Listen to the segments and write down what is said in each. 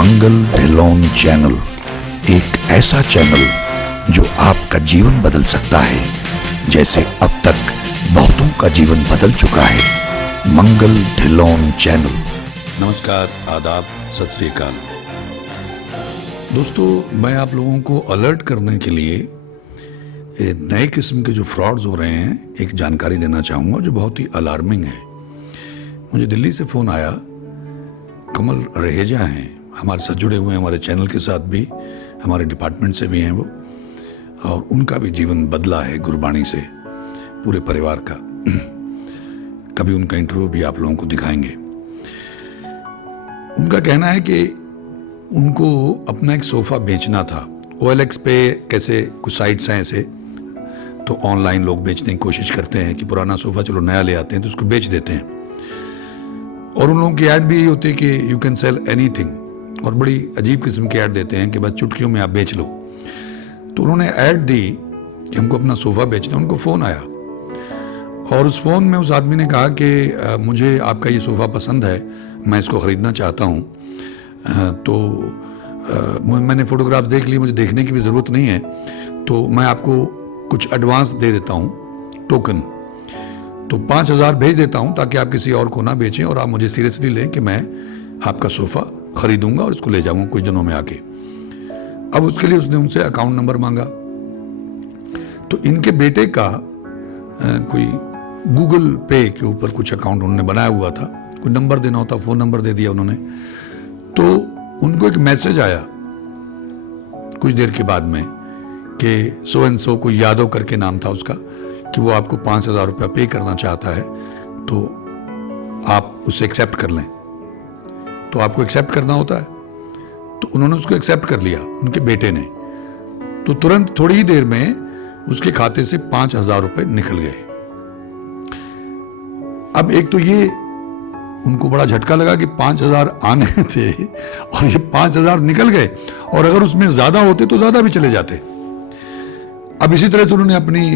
मंगल Dhillon channel एक ऐसा channel जो आपका जीवन बदल सकता है, जैसे अब तक बहुतों का जीवन बदल चुका है। मंगल ढिल्लोन चैनल। नमस्कार, आदाब, सत श्री अकाल। दोस्तों, मैं आप लोगों को अलर्ट करने के लिए नए किस्म के जो फ्रॉड्स हो रहे हैं एक जानकारी देना चाहूँगा जो बहुत ही अलार्मिंग है। मुझे दिल्ली से फ़ोन आया, कमल रहेजा हैं, हमारे साथ जुड़े हुए हैं, हमारे चैनल के साथ भी, हमारे डिपार्टमेंट से भी हैं वो, और उनका भी जीवन बदला है गुरबाणी से, पूरे परिवार का। कभी उनका इंटरव्यू भी आप लोगों को दिखाएंगे। उनका कहना है कि उनको अपना एक सोफ़ा बेचना था। OLX पे कैसे कुछ साइट्स हैं ऐसे, तो ऑनलाइन लोग बेचने की कोशिश करते हैं कि पुराना सोफ़ा चलो नया ले आते हैं तो उसको बेच देते हैं, और उन लोगों की ऐड भी यही होती है कि यू कैन सेल एनीथिंग, और बड़ी अजीब किस्म की ऐड देते हैं कि बस चुटकियों में आप बेच लो। तो उन्होंने ऐड दी कि हमको अपना सोफ़ा बेचना। उनको फ़ोन आया और उस फ़ोन में उस आदमी ने कहा कि मुझे आपका ये सोफ़ा पसंद है, मैं इसको ख़रीदना चाहता हूँ, तो मैंने फ़ोटोग्राफ देख ली, मुझे देखने की भी ज़रूरत नहीं है, तो मैं आपको कुछ एडवांस दे देता हूँ, टोकन, तो 5,000 भेज देता हूँ ताकि आप किसी और को ना बेचें और आप मुझे सीरियसली लें कि मैं आपका सोफ़ा ख़रीदूँगा और इसको ले जाऊँगा कुछ दिनों में आके। अब उसके लिए उसने उनसे अकाउंट नंबर मांगा। तो इनके बेटे का कोई गूगल पे के ऊपर कुछ अकाउंट उन्होंने बनाया हुआ था, कोई नंबर देना होता, फ़ोन नंबर दे दिया उन्होंने। तो उनको एक मैसेज आया कुछ देर के बाद में कि सो एंड सो, कोई यादव करके नाम था उसका, कि वो आपको 5,000 रुपया पे करना चाहता है, तो आप उसे एक्सेप्ट कर लें। तो आपको एक्सेप्ट करना होता है, तो उन्होंने उसको एक्सेप्ट कर लिया, उनके बेटे ने। तो तुरंत थोड़ी ही देर में उसके खाते से 5,000 रुपये निकल गए। अब एक तो ये उनको बड़ा झटका लगा कि 5,000 आने थे और ये 5,000 निकल गए, और अगर उसमें ज्यादा होते तो ज्यादा भी चले जाते। अब इसी तरह से उन्होंने अपनी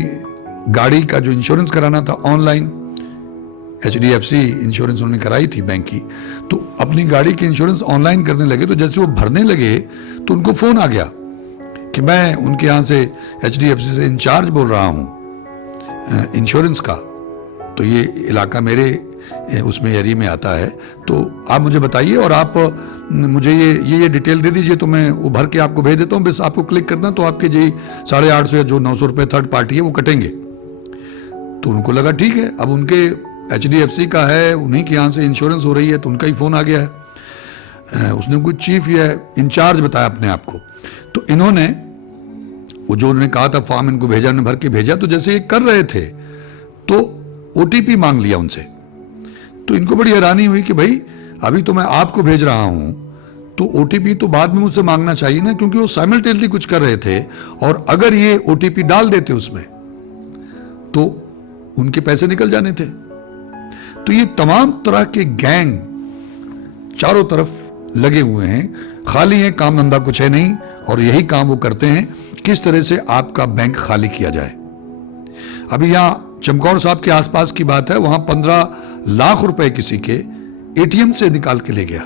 गाड़ी का जो इंश्योरेंस कराना था ऑनलाइन, HDFC इंश्योरेंस उन्होंने कराई थी बैंक की, तो अपनी गाड़ी की इंश्योरेंस ऑनलाइन करने लगे। तो जैसे वो भरने लगे तो उनको फोन आ गया कि मैं उनके यहाँ से HDFC से इंचार्ज बोल रहा हूँ इंश्योरेंस का, तो ये इलाका मेरे उसमें एरिया में आता है, तो आप मुझे बताइए और आप मुझे ये डिटेल दे दीजिए, तो मैं वो भर के आपको भेज देता हूँ, बस आपको क्लिक करना, तो आपके जी 850 या जो 900 रुपये थर्ड पार्टी है वो कटेंगे। तो उनको लगा ठीक है, अब उनके HDFC का है, उन्हीं के यहाँ से इंश्योरेंस हो रही है, तो उनका ही फ़ोन आ गया है। उसने कुछ चीफ या इंचार्ज बताया अपने आप को। तो इन्होंने वो जो उन्होंने कहा था फॉर्म इनको भेजा, उन्होंने भर के भेजा। तो जैसे ये कर रहे थे तो OTP मांग लिया उनसे। तो इनको बड़ी हैरानी हुई कि भाई अभी तो मैं आपको भेज रहा हूं, तो OTP तो बाद में मुझसे मांगना चाहिए ना, क्योंकि वो साइमल्टेनियसली कुछ कर रहे थे, और अगर ये OTP डाल देते उसमें तो उनके पैसे निकल जाने थे। तो ये तमाम तरह के गैंग चारों तरफ लगे हुए हैं, खाली है, काम धंधा कुछ है नहीं, और यही काम वो करते हैं, किस तरह से आपका बैंक खाली किया जाए। अभी यहां चमकौर साहब के आसपास की बात है, वहां 15 लाख रुपए किसी के ATM से निकाल के ले गया।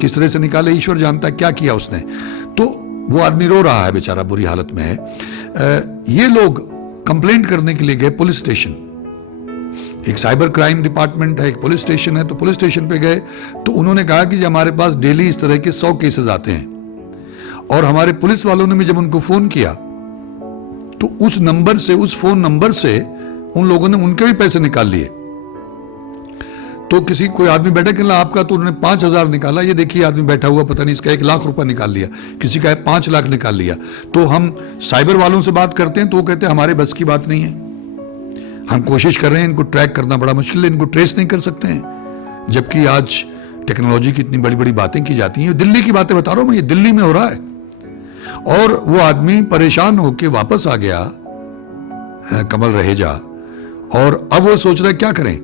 किस तरह से निकाले ईश्वर जानता है, क्या किया उसने। तो वो आदमी रो रहा है बेचारा, बुरी हालत में है। ये लोग कंप्लेंट करने के लिए गए पुलिस स्टेशन। एक साइबर क्राइम डिपार्टमेंट है, एक पुलिस स्टेशन है, तो पुलिस स्टेशन पे गए तो उन्होंने कहा कि हमारे पास डेली इस तरह के 100 केसेस आते हैं, और हमारे पुलिस वालों ने भी जब उनको फोन किया तो उस नंबर से, उस फोन नंबर से उन लोगों ने उनके भी पैसे निकाल लिए। तो किसी कोई आदमी बैठा कि आपका, तो उन्होंने 5,000 निकाला, ये देखिए आदमी बैठा हुआ, पता नहीं इसका 1 लाख रुपया निकाल लिया, किसी का 5 लाख निकाल लिया। तो हम साइबर वालों से बात करते हैं तो वो कहते हैं हमारे बस की बात नहीं है, हम कोशिश कर रहे हैं, इनको ट्रैक करना बड़ा मुश्किल है, इनको ट्रेस नहीं कर सकते हैं। जबकि आज टेक्नोलॉजी की इतनी बड़ी बड़ी बातें की जाती हैं। दिल्ली की बातें बता रहा हूं मैं, ये दिल्ली में हो रहा है। और वो आदमी परेशान होकर वापस आ गया, कमल रहेजा, और अब वो सोच रहा है क्या करें।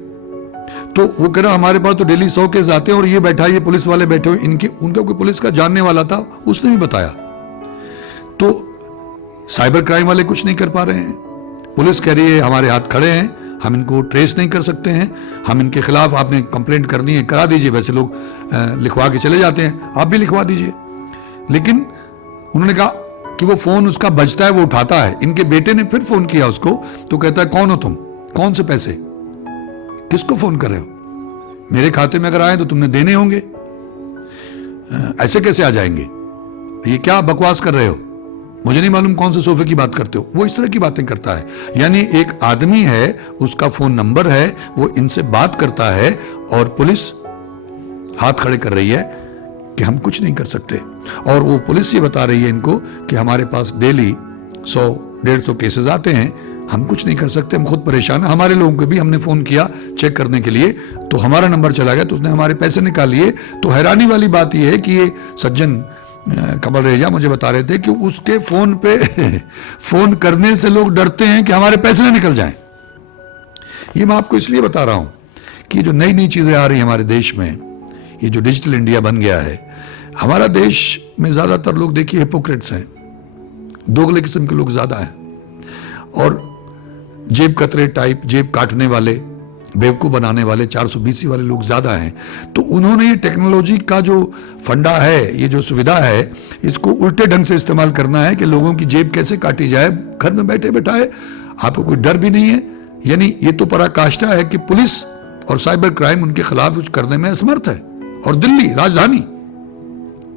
तो वो कह रहा हमारे पास तो डेली 100 केस आते हैं, और ये बैठा, ये पुलिस वाले बैठे हुए, उनका कोई पुलिस का जानने वाला था, उसने भी बताया। तो साइबर क्राइम वाले कुछ नहीं कर पा रहे हैं, पुलिस कह रही है हमारे हाथ खड़े हैं, हम इनको ट्रेस नहीं कर सकते हैं, हम इनके खिलाफ, आपने कंप्लेंट करनी है करा दीजिए, वैसे लोग लिखवा के चले जाते हैं, आप भी लिखवा दीजिए। लेकिन उन्होंने कहा कि वो फोन उसका बजता है, वो उठाता है। इनके बेटे ने फिर फोन किया उसको, तो कहता है कौन हो तुम, कौन से पैसे, किसको फोन कर रहे हो, मेरे खाते में अगर आए तो तुमने देने होंगे, ऐसे कैसे आ जाएंगे, ये क्या बकवास कर रहे हो, मुझे नहीं मालूम कौन से सोफे की बात करते हो। वो इस तरह की बातें करता है। यानी एक आदमी है, उसका फोन नंबर है, वो इनसे बात करता है और पुलिस हाथ खड़े कर रही है कि हम कुछ नहीं कर सकते। और वो पुलिस ये बता रही है इनको कि हमारे पास डेली 100-150 केसेस आते हैं, हम कुछ नहीं कर सकते, हम खुद परेशान हैं। हमारे लोगों को भी हमने फोन किया चेक करने के लिए, तो हमारा नंबर चला गया, तो उसने हमारे पैसे निकाल लिए। तो हैरानी वाली बात यह है कि ये सज्जन कमल रेजा मुझे बता रहे थे कि उसके फोन पे फोन करने से लोग डरते हैं कि हमारे पैसे ना निकल जाएं। ये मैं आपको इसलिए बता रहा हूं कि जो नई नई चीजें आ रही हैं हमारे देश में, ये जो डिजिटल इंडिया बन गया है, हमारा देश में ज्यादातर लोग देखिए हिपोक्रेट्स हैं, दोगले किस्म के लोग ज्यादा हैं, और जेब कतरे टाइप, जेब काटने वाले, बेवकूफ बनाने वाले, 420 वाले लोग ज्यादा हैं। तो उन्होंने ये टेक्नोलॉजी का जो फंडा है, ये जो सुविधा है, इसको उल्टे ढंग से इस्तेमाल करना है कि लोगों की जेब कैसे काटी जाए, घर में बैठे बैठाए, आपको कोई डर भी नहीं है। यानी ये तो पराकाष्ठा है कि पुलिस और साइबर क्राइम उनके खिलाफ कुछ करने में असमर्थ है, और दिल्ली राजधानी।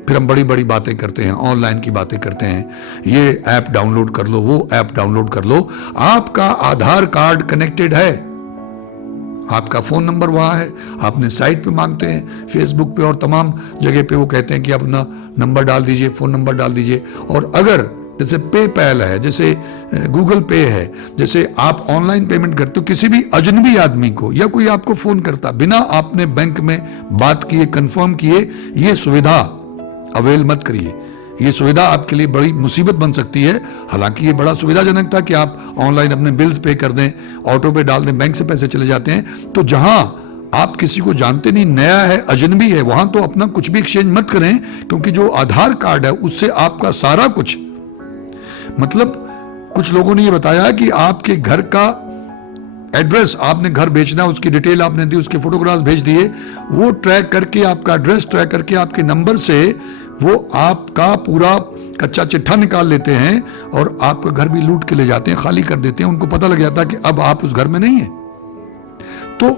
फिर हम बड़ी बड़ी बातें करते हैं, ऑनलाइन की बातें करते हैं, ये ऐप डाउनलोड कर लो, वो ऐप डाउनलोड कर लो। आपका आधार कार्ड कनेक्टेड है, आपका फोन नंबर वहां है, आपने साइट पे मांगते हैं, फेसबुक पे और तमाम जगह पे वो कहते हैं कि अपना नंबर डाल दीजिए, फोन नंबर डाल दीजिए। और अगर जैसे पेपैल है, जैसे गूगल पे है, जैसे आप ऑनलाइन पेमेंट करते हो, किसी भी अजनबी आदमी को या कोई आपको फोन करता बिना आपने बैंक में बात किए, कंफर्म किए, ये सुविधा अवेल मत करिए। ये सुविधा आपके लिए बड़ी मुसीबत बन सकती है। हालांकि ये बड़ा सुविधाजनक था कि आप ऑनलाइन अपने बिल्स पे कर दें, ऑटो पे डाल दें, बैंक से पैसे चले जाते हैं। तो जहां आप किसी को जानते नहीं, नया है, अजनबी है, वहां तो अपना कुछ भी एक्सचेंज मत करें, क्योंकि जो आधार कार्ड है उससे आपका सारा कुछ, मतलब कुछ लोगों ने ये बताया कि आपके घर का एड्रेस, आपने घर बेचना, उसकी डिटेल आपने दी, उसके फोटोग्राफ्स भेज दिए, वो ट्रैक करके, आपका एड्रेस ट्रैक करके, आपके नंबर से वो आपका पूरा कच्चा चिट्ठा निकाल लेते हैं और आपका घर भी लूट के ले जाते हैं, खाली कर देते हैं। उनको पता लग जाता है कि अब आप उस घर में नहीं है। तो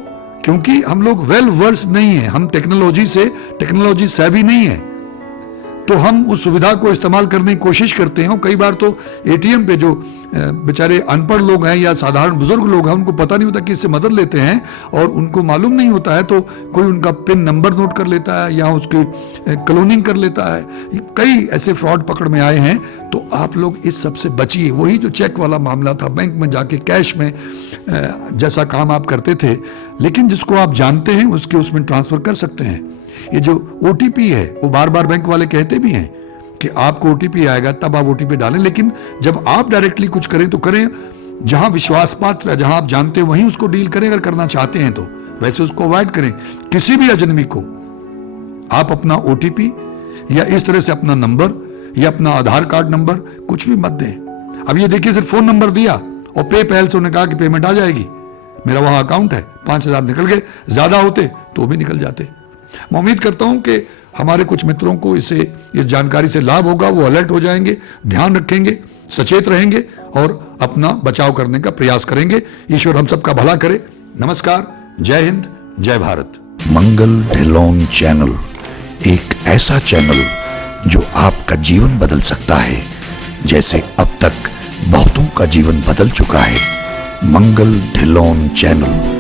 क्योंकि हम लोग वेल वर्स नहीं है, हम टेक्नोलॉजी सेवी नहीं है, तो हम उस सुविधा को इस्तेमाल करने की कोशिश करते हैं। और कई बार तो एटीएम पे जो बेचारे अनपढ़ लोग हैं या साधारण बुजुर्ग लोग हैं, उनको पता नहीं होता कि इससे मदद लेते हैं, और उनको मालूम नहीं होता है, तो कोई उनका पिन नंबर नोट कर लेता है या उसकी क्लोनिंग कर लेता है। कई ऐसे फ्रॉड पकड़ में आए हैं। तो आप लोग इस सब से बचिए। वही जो चेक वाला मामला था, बैंक में जाके कैश में जैसा काम आप करते थे, लेकिन जिसको आप जानते हैं उसके उसमें ट्रांसफर कर सकते हैं। ये जो ओटीपी है, वो बार बार बैंक वाले कहते भी हैं कि आपको ओटीपी आएगा, तब आप ओटीपी डालें, लेकिन जब आप डायरेक्टली कुछ करें तो करें जहां विश्वास पात्र है, जहां आप जानते हैं वहीं उसको डील करें। अगर करना चाहते हैं तो वैसे उसको अवॉइड करें। किसी भी अजनबी को आप अपना ओटीपी या इस तरह से अपना नंबर या अपना आधार कार्ड नंबर कुछ भी मत दें। अब ये देखिए, सिर्फ फोन नंबर दिया और पेपैल से उन्होंने कहा कि पेमेंट आ जाएगी, मेरा वहां अकाउंट है, 5,000 निकल गए। ज्यादा होते तो भी निकल जाते। मैं उम्मीद करता हूं कि हमारे कुछ मित्रों को इस जानकारी से लाभ होगा, वो अलर्ट हो जाएंगे, ध्यान रखेंगे, सचेत रहेंगे और अपना बचाव करने का प्रयास करेंगे। ईश्वर हम सबका भला करे। नमस्कार, जय हिंद, जय भारत। मंगल ढिल्लोन चैनल एक ऐसा चैनल जो आपका जीवन बदल सकता है, जैसे अब तक बहुतों का जीवन बदल चुका है। मंगल ढिल्लोन चैनल।